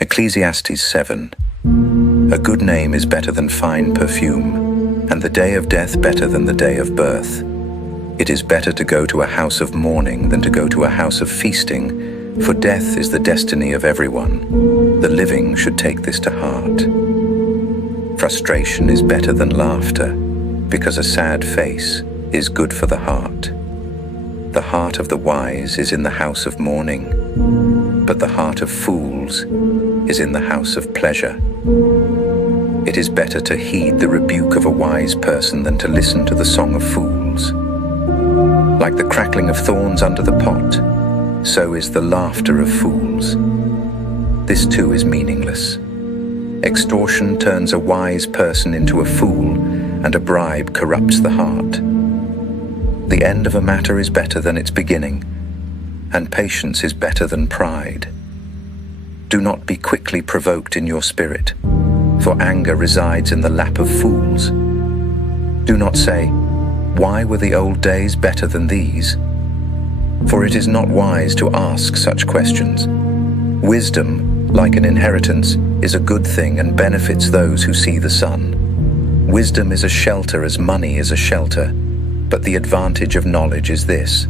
Ecclesiastes 7. A good name is better than fine perfume, and the day of death better than the day of birth. It is better to go to a house of mourning than to go to a house of feasting, for death is the destiny of everyone. The living should take this to heart. Frustration is better than laughter, because a sad face is good for the heart. The heart of the wise is in the house of mourning, but the heart of fools is in the house of pleasure. It is better to heed the rebuke of a wise person than to listen to the song of fools. Like the crackling of thorns under the pot, so is the laughter of fools. This too is meaningless. Extortion turns a wise person into a fool, and a bribe corrupts the heart. The end of a matter is better than its beginning, and patience is better than pride. Do not be quickly provoked in your spirit, for anger resides in the lap of fools. Do not say, "Why were the old days better than these?" For it is not wise to ask such questions. Wisdom, like an inheritance, is a good thing and benefits those who see the sun. Wisdom is a shelter as money is a shelter, but the advantage of knowledge is this: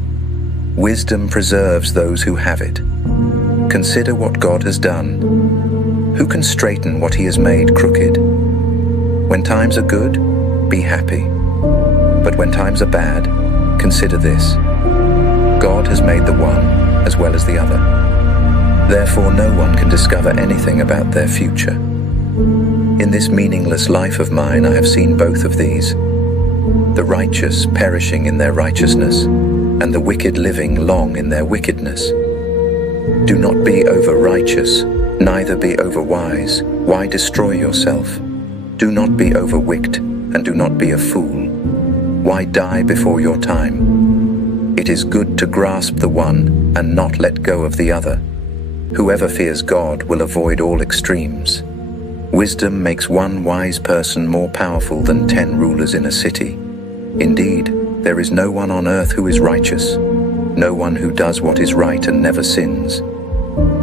wisdom preserves those who have it. Consider what God has done. Who can straighten what he has made crooked? When times are good, be happy. But when times are bad, consider this: God has made the one as well as the other. Therefore no one can discover anything about their future. In this meaningless life of mine I have seen both of these: the righteous perishing in their righteousness, and the wicked living long in their wickedness. Do not be over-righteous, neither be over-wise. Why destroy yourself? Do not be over-wicked, and do not be a fool. Why die before your time? It is good to grasp the one and not let go of the other. Whoever fears God will avoid all extremes. Wisdom makes one wise person more powerful than 10 rulers in a city. Indeed, there is no one on earth who is righteous, no one who does what is right and never sins.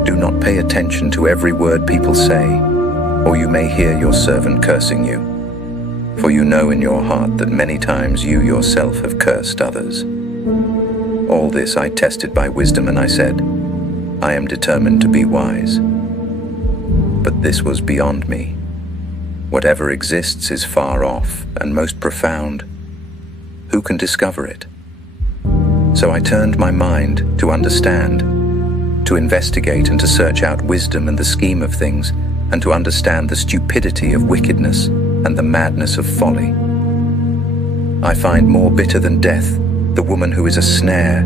Do not pay attention to every word people say, or you may hear your servant cursing you. For you know in your heart that many times you yourself have cursed others. All this I tested by wisdom, and I said, I am determined to be wise. But this was beyond me. Whatever exists is far off and most profound. Who can discover it? So I turned my mind to understand, to investigate and to search out wisdom and the scheme of things, and to understand the stupidity of wickedness and the madness of folly. I find more bitter than death the woman who is a snare,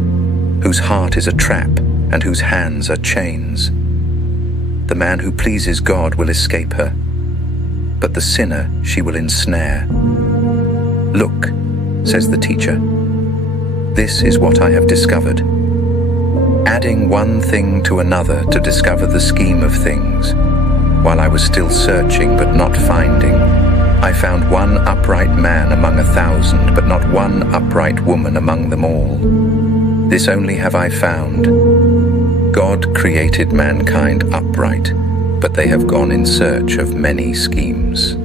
whose heart is a trap, and whose hands are chains. The man who pleases God will escape her, but the sinner she will ensnare. Look, says the teacher, this is what I have discovered. Adding one thing to another to discover the scheme of things, while I was still searching but not finding, I found one upright man among 1,000, but not one upright woman among them all. This only have I found: God created mankind upright, but they have gone in search of many schemes.